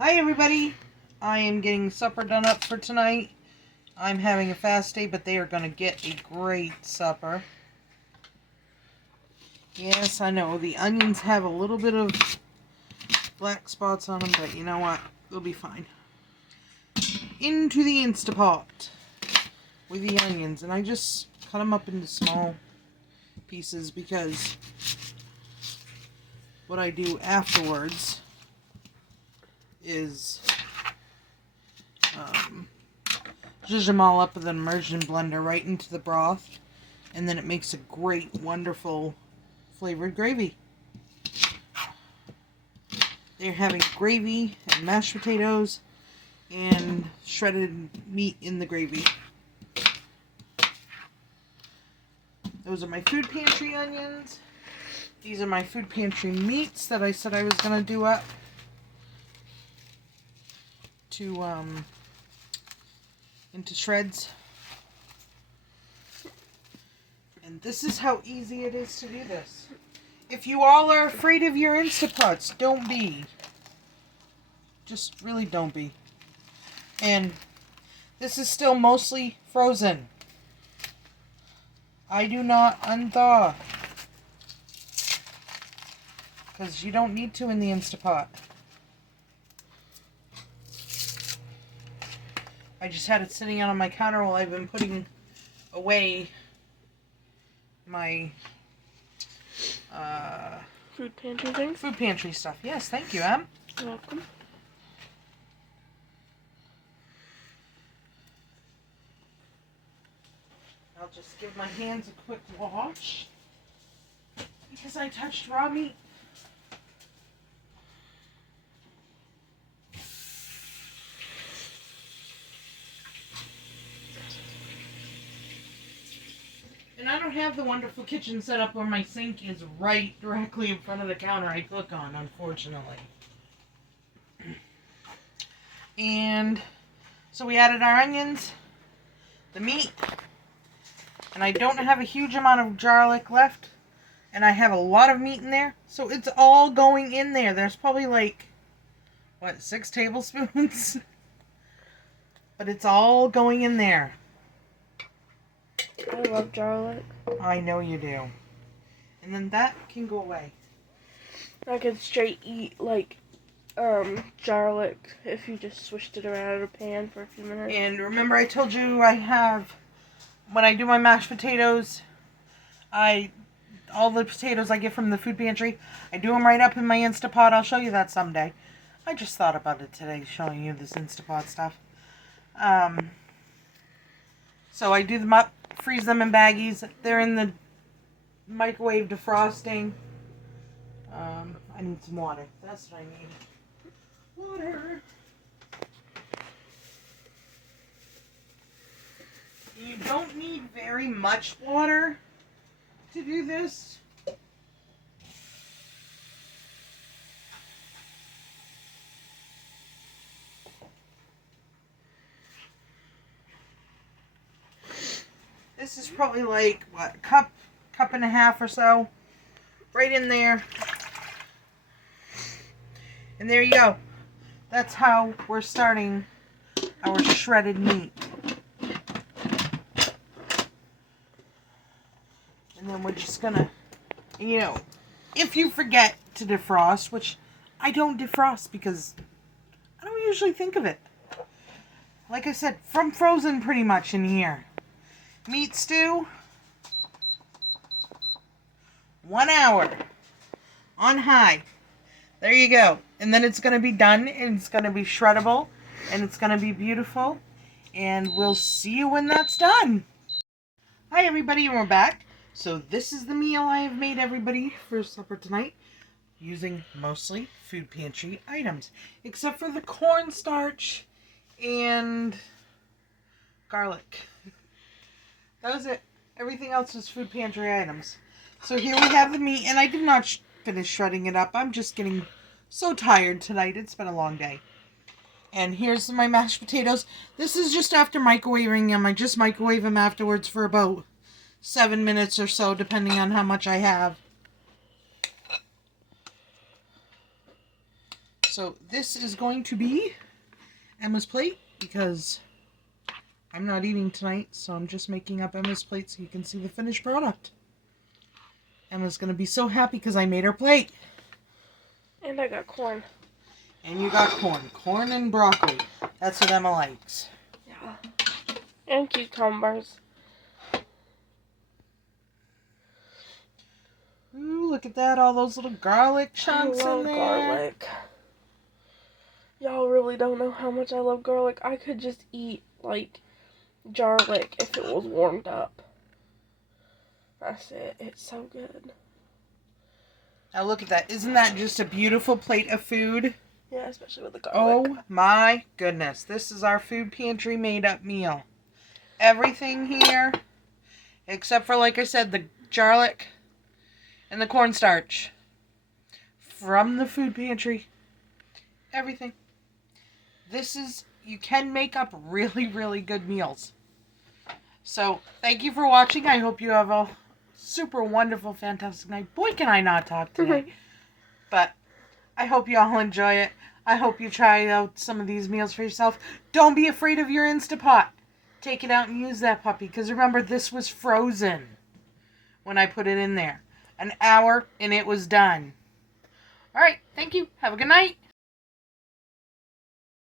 Hi everybody, I am getting supper done up for tonight. I'm having a fast day, but they are going to get a great supper. Yes, I know, the onions have a little bit of black spots on them, but you know what, they'll be fine. Into the Instapot with the onions, and I just cut them up into small pieces because what I do afterwards is zhuzh them all up with an immersion blender right into the broth, and then it makes a great, wonderful flavored gravy. They're having gravy and mashed potatoes and shredded meat in the gravy. Those are my food pantry onions. These are my food pantry meats that I said I was going to do up to into shreds. And this is how easy it is to do this. If you all are afraid of your Instapots, don't be. Just really don't be. And this is still mostly frozen. I do not unthaw, because you don't need to in the Instapot. I just had it sitting out on my counter while I've been putting away my food pantry things? Food pantry stuff. Yes, thank you, Em. You're welcome. I'll just give my hands a quick wash because I touched raw meat. And I don't have the wonderful kitchen set up where my sink is right directly in front of the counter I cook on, unfortunately. And so we added our onions, the meat, and I don't have a huge amount of garlic left, and I have a lot of meat in there, so it's all going in there. There's probably like, 6 tablespoons? But it's all going in there. I love garlic. I know you do. And then that can go away. I could straight eat like garlic if you just switched it around in a pan for a few minutes. And remember I told you I have, when I do my mashed potatoes, all the potatoes I get from the food pantry, I do them right up in my Instapot. I'll show you that someday. I just thought about it today, showing you this Instapot stuff. So I do them up, freeze them in baggies. They're in the microwave defrosting. I need some water. That's what I need. Water. You don't need very much water to do this. This is probably like, what, a cup and a half or so. Right in there. And there you go. That's how we're starting our shredded meat. And then we're just gonna, you know, if you forget to defrost, which I don't defrost because I don't usually think of it. Like I said, from frozen pretty much in here. Meat stew, 1 hour on high. There you go. And then it's going to be done, and it's going to be shreddable, and it's going to be beautiful. And we'll see you when that's done. Hi everybody, and we're back. So this is the meal I have made everybody for supper tonight, using mostly food pantry items, except for the cornstarch and garlic. That was it. Everything else was food pantry items. So here we have the meat, and I did not finish shredding it up. I'm just getting so tired tonight. It's been a long day. And here's my mashed potatoes. This is just after microwaving them. I just microwave them afterwards for about 7 minutes or so, depending on how much I have. So this is going to be Emma's plate because I'm not eating tonight, so I'm just making up Emma's plate so you can see the finished product. Emma's going to be so happy because I made her plate. And I got corn. And you got corn. Corn and broccoli. That's what Emma likes. Yeah. And cucumbers. Ooh, look at that. All those little garlic chunks I love in there. garlic. Y'all really don't know how much I love garlic. I could just eat, like, garlic if it was warmed up. That's it. It's so good. Now look at that. Isn't that just a beautiful plate of food? Yeah, especially with the garlic. Oh my goodness. This is our food pantry made up meal. Everything here, except for, like I said, the garlic and the cornstarch from the food pantry. Everything. This is, you can make up really, really good meals. So, thank you for watching. I hope you have a super wonderful, fantastic night. Boy, can I not talk today. But I hope you all enjoy it. I hope you try out some of these meals for yourself. Don't be afraid of your Instapot. Take it out and use that puppy. Because remember, this was frozen when I put it in there. An hour and it was done. Alright, thank you. Have a good night.